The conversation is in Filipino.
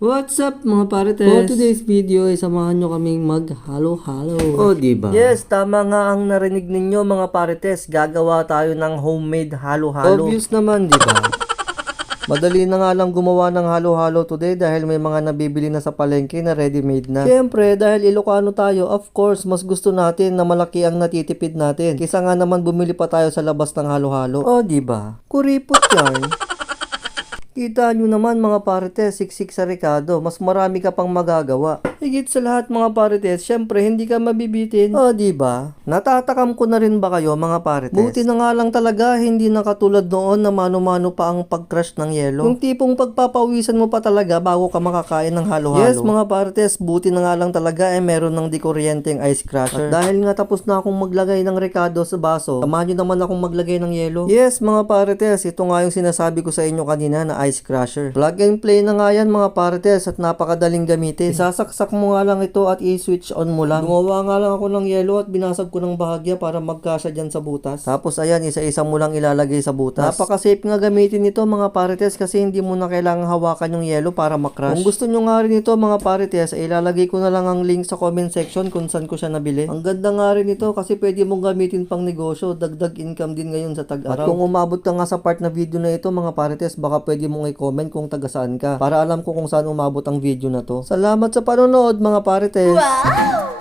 What's up mga parites? For today's video ay samahan nyo kaming mag-halo-halo. Oh, diba? Yes, tama nga ang narinig ninyo mga parites. Gagawa tayo ng homemade halo-halo. Obvious naman, diba? Madali na nga lang gumawa ng halo-halo today dahil may mga nabibili na sa palengke na ready-made na. Siyempre, dahil Ilocano tayo, of course, mas gusto natin na malaki ang natitipid natin. Kaysa nga naman bumili pa tayo sa labas ng halo-halo. Oh, diba? Kuripot yan. Kita nyo naman mga parites, siksik sa Ricardo, mas marami ka pang magagawa. Higit sa lahat mga parites, syempre hindi ka mabibitin. O diba? Natatakam ko na rin ba kayo mga parites? Buti na nga lang talaga, hindi na katulad noon na mano-mano pa ang pag-crush ng yelo. Yung tipong pagpapawisan mo pa talaga bago ka makakain ng halo-halo. Yes mga parites, buti na nga lang talaga meron ng dikuryenteng ice crusher. At dahil nga tapos na akong maglagay ng Ricardo sa baso, samahan nyo naman akong maglagay ng yelo. Yes mga parites, ito nga yung sinasabi ko sa inyo kanina na ice crusher. Plug and play na nga yan mga parites at napakadaling gamitin. Isasaksak mo nga lang ito at i-switch on mo lang. Gumawa nga lang ako ng yelo at binasag ko ng bahagya para magkasya dyan sa butas. Tapos ayan, isa-isa mo lang ilalagay sa butas. Napaka-safe nga gamitin ito mga parites kasi hindi mo na kailangang hawakan yung yelo para makrush. Kung gusto nyo nga rin ito mga parites, ay ilalagay ko na lang ang link sa comment section kung saan ko siya nabili. Ang ganda nga rin ito kasi pwede mong gamitin pang negosyo. Dagdag income din ngayon sa tag-araw. At kung umabot ka nga sa part na video na ito mga parites, baka pwede mong i-comment kung taga saan ka para alam ko kung saan umabot ang video na to. Salamat sa panonood mga parites. Wow!